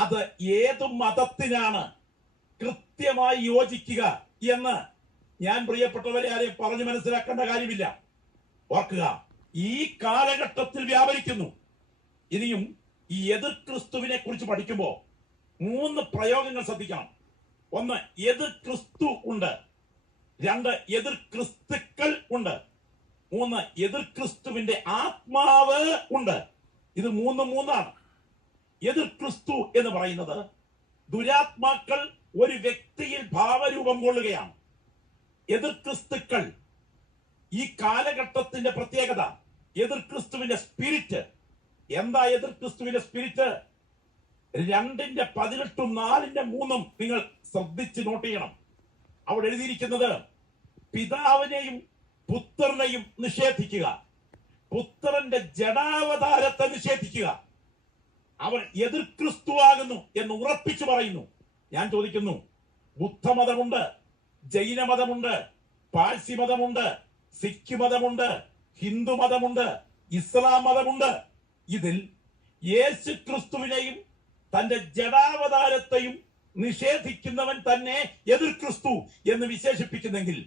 അത് ഏത് മതത്തിനാണ് കൃത്യമായി യോജിക്കുക എന്ന് ഞാൻ പ്രിയപ്പെട്ടവരെ ആരെയും പറഞ്ഞു മനസ്സിലാക്കേണ്ട കാര്യമില്ല. ഓർക്കുക, ഈ കാലഘട്ടത്തിൽ വ്യാപരിക്കുന്നു. ഇനിയും ഈ എതിർ ക്രിസ്തുവിനെ കുറിച്ച് പഠിക്കുമ്പോൾ 3 പ്രയോഗങ്ങൾ ശ്രദ്ധിക്കണം. 1, എതിർ ക്രിസ്തു ഉണ്ട്. 2, എതിർ ക്രിസ്തുക്കൾ ഉണ്ട്. 3, എതിർ ക്രിസ്തുവിന്റെ ആത്മാവ് ഉണ്ട്. ഇത് 3 എതിർ ക്രിസ്തു എന്ന് പറയുന്നത് ദുരാത്മാക്കൾ ഒരു വ്യക്തിയിൽ ഭാവരൂപം കൊള്ളുകയാണ്. എതിർ ക്രിസ്തുക്കൾ ഈ കാലഘട്ടത്തിന്റെ പ്രത്യേകത, എതിർ ക്രിസ്തുവിന്റെ സ്പിരിറ്റ്. എന്താ എതിർ ക്രിസ്തുവിന്റെ സ്പിരിറ്റ്? 2:18, 4:3 നിങ്ങൾ ശ്രദ്ധിച്ച് നോട്ട് ചെയ്യണം. അവിടെ എഴുതിയിരിക്കുന്നത് പിതാവിനെയും പുത്രനെയും നിഷേധിക്കുക, പുത്രന്റെ ജഡാവതാരത്തെ നിഷേധിക്കുക. അവൻ എതിർ ക്രിസ്തുവാകുന്നു എന്ന് ഉറപ്പിച്ചു പറയുന്നു. ഞാൻ ചോദിക്കുന്നു, ബുദ്ധമതമുണ്ട്, ജൈനമതമുണ്ട്, പാഴ്സി മതമുണ്ട്, സിഖ് മതമുണ്ട്, ഹിന്ദു മതമുണ്ട്, ഇസ്ലാം മതമുണ്ട്. ഇതിൽ യേശു ക്രിസ്തുവിനെയും തന്റെ ജഡാവതാരത്തെയും നിഷേധിക്കുന്നവൻ തന്നെ എതിർ ക്രിസ്തു എന്ന് വിശേഷിപ്പിക്കുന്നെങ്കിൽ